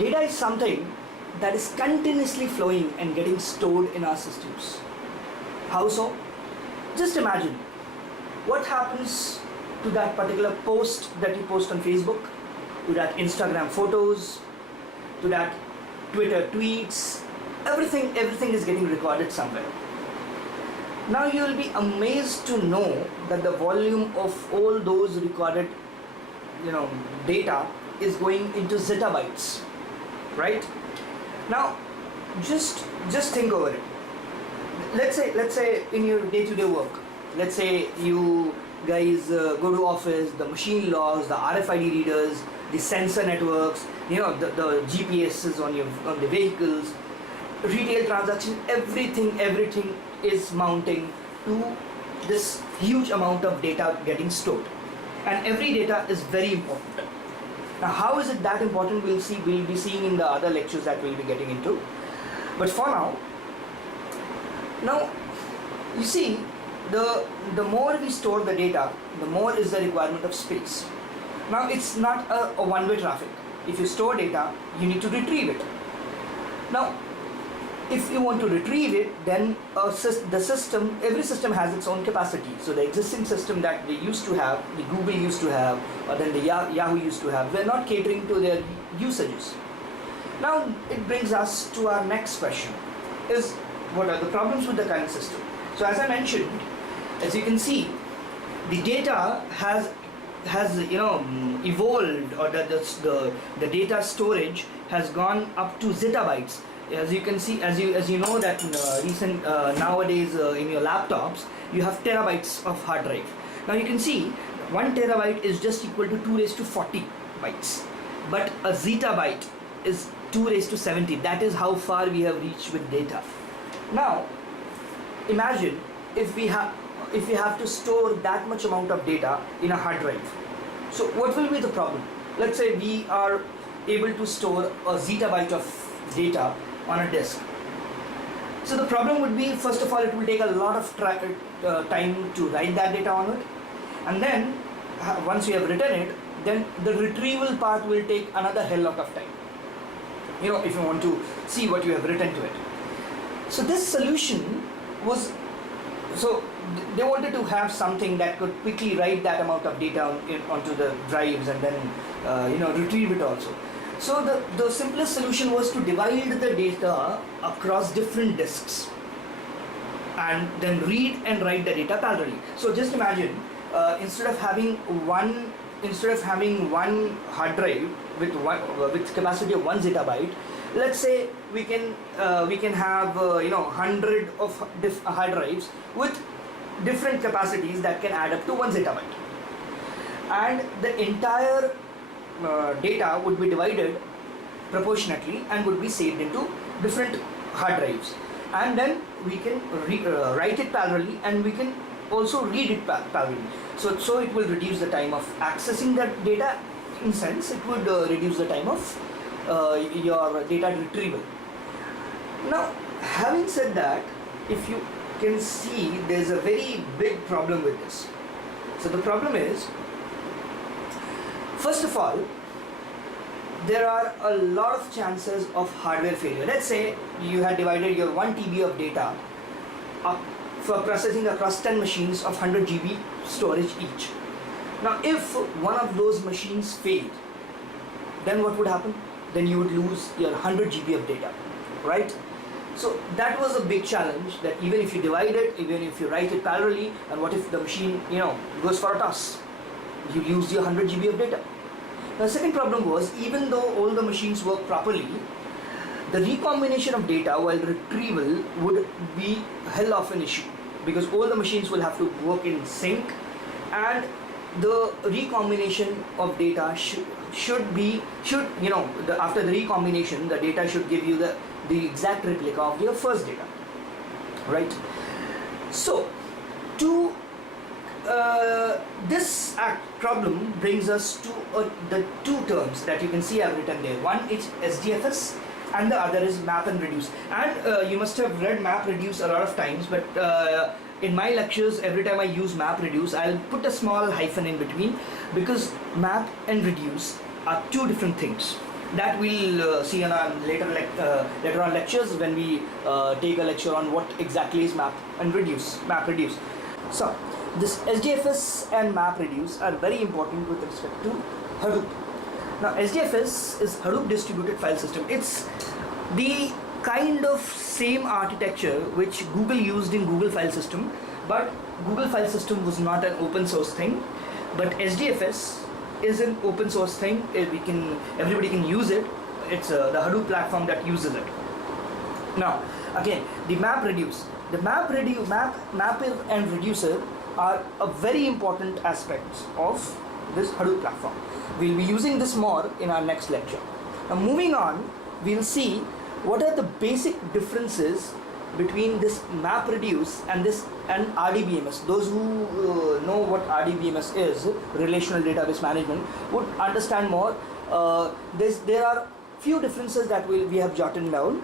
Data is something that is continuously flowing and getting stored in our systems. How so? Just imagine what happens to that particular post that you post on Facebook, to that Instagram photos, to that Twitter tweets. Everything is getting recorded somewhere. Now you will be amazed to know that the volume of all those recorded data is going into zettabytes, right? Now just think over it. Let's say in your day-to-day work, let's say you guys go to office, the machine logs, the RFID readers, the sensor networks, the GPSs on the vehicles, retail transaction, everything is mounting to this huge amount of data getting stored, and every data is very important. Now how is it that important? We'll be seeing in the other lectures that we'll be getting into, but for now you see, the more we store the data, the more is the requirement of space. Now it's not a one-way traffic. If you store data, you need to retrieve it. Now if you want to retrieve it, then every system has its own capacity. So the existing system that they used to have, the Google used to have, or then the Yahoo used to have, we're not catering to their usages. Now it brings us to our next question, is what are the problems with the current system? So as I mentioned, as you can see, the data has evolved, or the data storage has gone up to zettabytes. As you can see, as you know that nowadays in your laptops you have terabytes of hard drive. Now you can see 1 terabyte is just equal to 2 raised to 40 bytes, but a zettabyte is 2 raised to 70. That is how far we have reached with data. Now imagine if we have to store that much amount of data in a hard drive. So what will be the problem? Let's say we are able to store a zettabyte of data on a disk. So the problem would be, first of all, it will take a lot of time to write that data on it, and then once you have written it, then the retrieval part will take another hell lot of time, if you want to see what you have written to it. So this solution was, so they wanted to have something that could quickly write that amount of data onto the drives and then retrieve it also. So the simplest solution was to divide the data across different disks and then read and write the data parallelly. So just imagine, instead of having one hard drive with capacity of 1 zettabyte, let's say we can have 100 of hard drives with different capacities that can add up to 1 zettabyte, and the entire data would be divided proportionately and would be saved into different hard drives, and then we can write it parallelly, and we can also read it parallelly. So it will reduce the time of accessing that data. In sense, it would reduce the time of your data retrieval. Now having said that, if you can see, there's a very big problem with this. So the problem is, first of all, there are a lot of chances of hardware failure. Let's say you had divided your 1 TB of data up for processing across 10 machines of 100 GB storage each. Now if one of those machines failed, then what would happen? Then you would lose your 100 GB of data, right? So that was a big challenge, that even if you divide it, even if you write it parallelly, and what if the machine goes for a toss? You lose your 100 GB of data. The second problem was, even though all the machines work properly, the recombination of data while retrieval would be hell of an issue, because all the machines will have to work in sync, and the recombination of data after the recombination, the data should give you the exact replica of your first data, right? So to this problem brings us to the two terms that you can see I've written there. One is SDFS and the other is map and reduce. And you must have read map reduce a lot of times, but in my lectures, every time I use map reduce, I'll put a small hyphen in between, because map and reduce are two different things. That we'll see in our later on lectures when we take a lecture on what exactly is MapReduce. So this SDFS and MapReduce are very important with respect to Hadoop. Now SDFS is Hadoop Distributed File System. It's the kind of same architecture which Google used in Google File System, but Google File System was not an open source thing, but SDFS is an open source thing. Everybody can use it. It's the Hadoop platform that uses it. Now again, the MapReduce and reducer are a very important aspects of this Hadoop platform. We'll be using this more in our next lecture. Now moving on, we'll see what are the basic differences between this MapReduce and RDBMS. Those who know what RDBMS is, Relational Database Management, would understand more. There are few differences that we have jotted down.